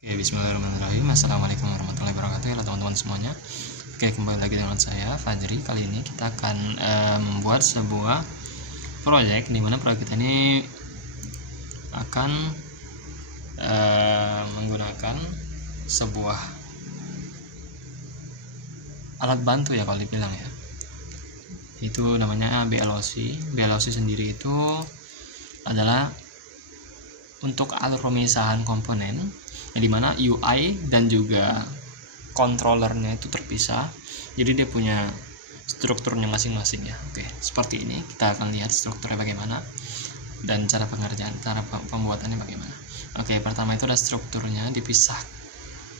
Oke, bismillahirrahmanirrahim. Assalamualaikum warahmatullahi wabarakatuh. Halo teman-teman semuanya. Oke, kembali lagi dengan saya Fajri. Kali ini kita akan membuat sebuah proyek, di mana proyek kita ini akan menggunakan sebuah alat bantu ya, kalau dibilang ya. Itu namanya BLOC. BLOC sendiri itu adalah untuk alur pemisahan komponen, yang dimana UI dan juga controllernya itu terpisah, jadi dia punya strukturnya masing-masing ya. Oke, seperti ini kita akan lihat strukturnya bagaimana dan cara pengerjaan, cara pembuatannya bagaimana. Oke, pertama itu ada strukturnya dipisah,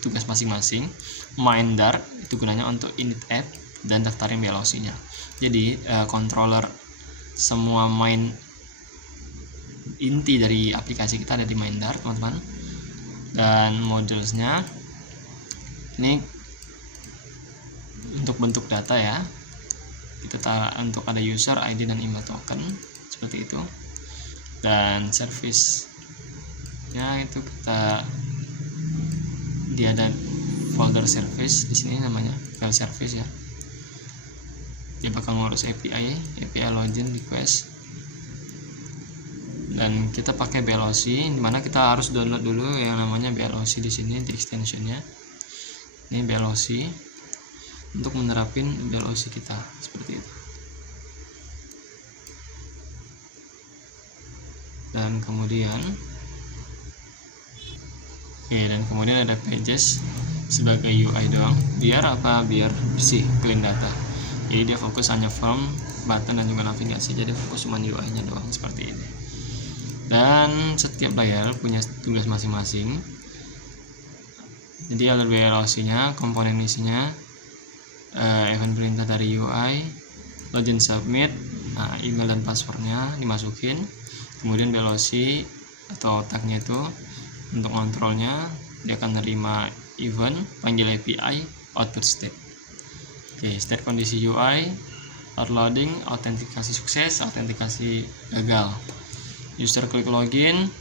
tugas masing-masing. Minder itu gunanya untuk init app dan daftarin BLOC nya. Jadi controller semua inti dari aplikasi kita ada di Minder, teman-teman. Dan modulesnya ini untuk bentuk data ya, kita untuk ada user, ID, dan email token seperti itu. Dan service ya, itu dia ada folder service di sini, namanya file service ya. Dia bakal ngurus API login request, dan kita pakai BLOC, dimana kita harus download dulu yang namanya BLOC di sini, di extensionnya. Ini BLOC untuk menerapin BLOC kita seperti itu. Dan kemudian ada pages sebagai UI doang. Biar apa? Biar bersih, clean data. Jadi dia fokus hanya form, button, dan juga navigasi. Jadi fokus cuma UI-nya doang seperti ini. Dan setiap layer punya tugas masing-masing. Jadi alur BLOC-nya, komponen isinya, event perintah dari UI, login submit, email dan passwordnya dimasukin. Kemudian BLOC atau tagnya itu untuk kontrolnya, dia akan nerima event, panggil API, output state. Oke, state kondisi UI, loading, autentikasi sukses, autentikasi gagal. User klik login,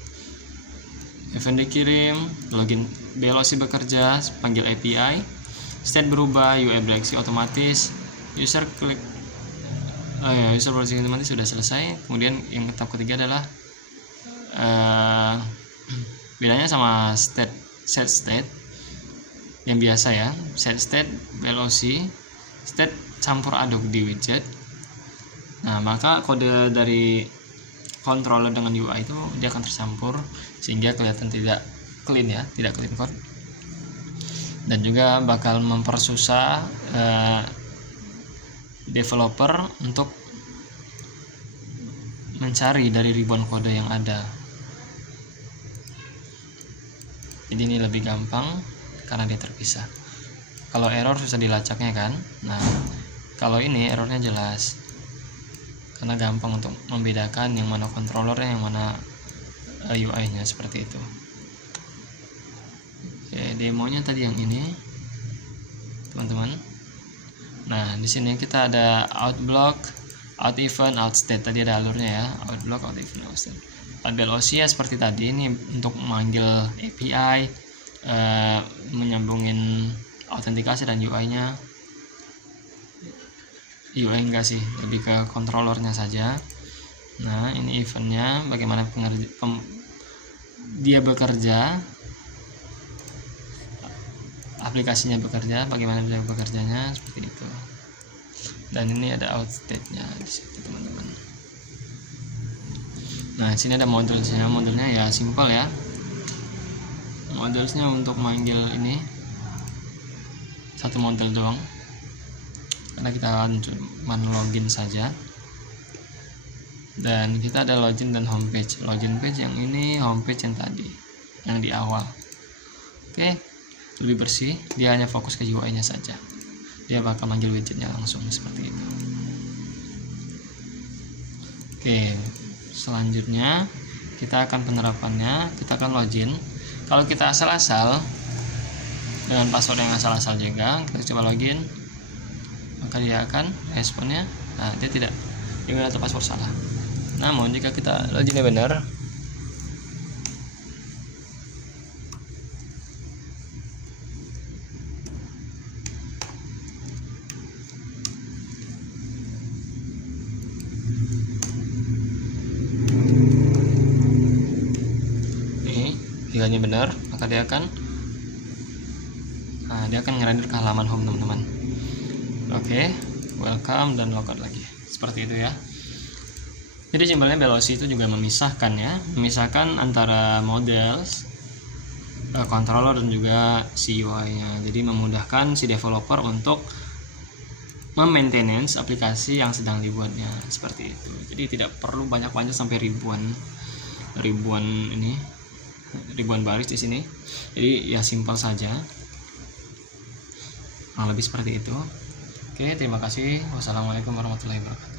event dikirim, login, BLOC bekerja, panggil API, state berubah, UI bereaksi otomatis, user klik user bereaksi otomatis sudah selesai. Kemudian yang tahap ketiga adalah bedanya sama set state yang biasa ya. Set state, BLOC, state campur aduk di widget. Nah, maka kode dari controller dengan UI itu dia akan tercampur sehingga kelihatan tidak clean ya, tidak clean code, dan juga bakal mempersusah developer untuk mencari dari ribuan kode yang ada. Jadi ini lebih gampang karena dia terpisah. Kalau error susah dilacaknya kan. Nah, kalau ini errornya jelas, karena gampang untuk membedakan yang mana controllernya, yang mana UI-nya seperti itu. Oke, demonya tadi yang ini, teman-teman. Nah, di sini kita ada out block, out event, out state. Tadi ada alurnya ya, out block, out event, out state. BLOC ya seperti tadi, ini untuk memanggil API, menyambungin autentikasi dan UI-nya. UI enggak sih, lebih ke controllernya saja. Nah, ini eventnya, bagaimana dia bekerja, aplikasinya bekerja, bagaimana dia bekerjanya, seperti itu. Dan ini ada out state-nya di situ, teman-teman. Nah, sini ada modulnya. Modulnya ya simple ya. Modulnya untuk manggil ini satu model doang, karena kita akan cuma login saja. Dan kita ada login dan homepage. Login page yang ini, homepage yang tadi, yang di awal. Oke, lebih bersih. Dia hanya fokus ke UI-nya saja. Dia bakal manggil widgetnya langsung seperti itu. Oke, selanjutnya kita akan penerapannya. Kita akan login. Kalau kita asal-asal dengan password yang asal-asal juga, kita coba login, maka dia akan responnya, dia tidak atau password salah. Namun jika kita loginnya benar, logikanya benar, maka dia akan ngerender ke halaman home teman-teman. Oke, welcome dan logout lagi, seperti itu ya. Jadi simpelnya Veloci itu juga memisahkan antara model, controller dan juga si UI-nya. Jadi memudahkan si developer untuk memaintenance aplikasi yang sedang dibuatnya, seperti itu. Jadi tidak perlu banyak-banyak sampai ribuan baris di sini. Jadi ya simpel saja. Kurang lebih seperti itu. Oke, terima kasih. Wassalamualaikum warahmatullahi wabarakatuh.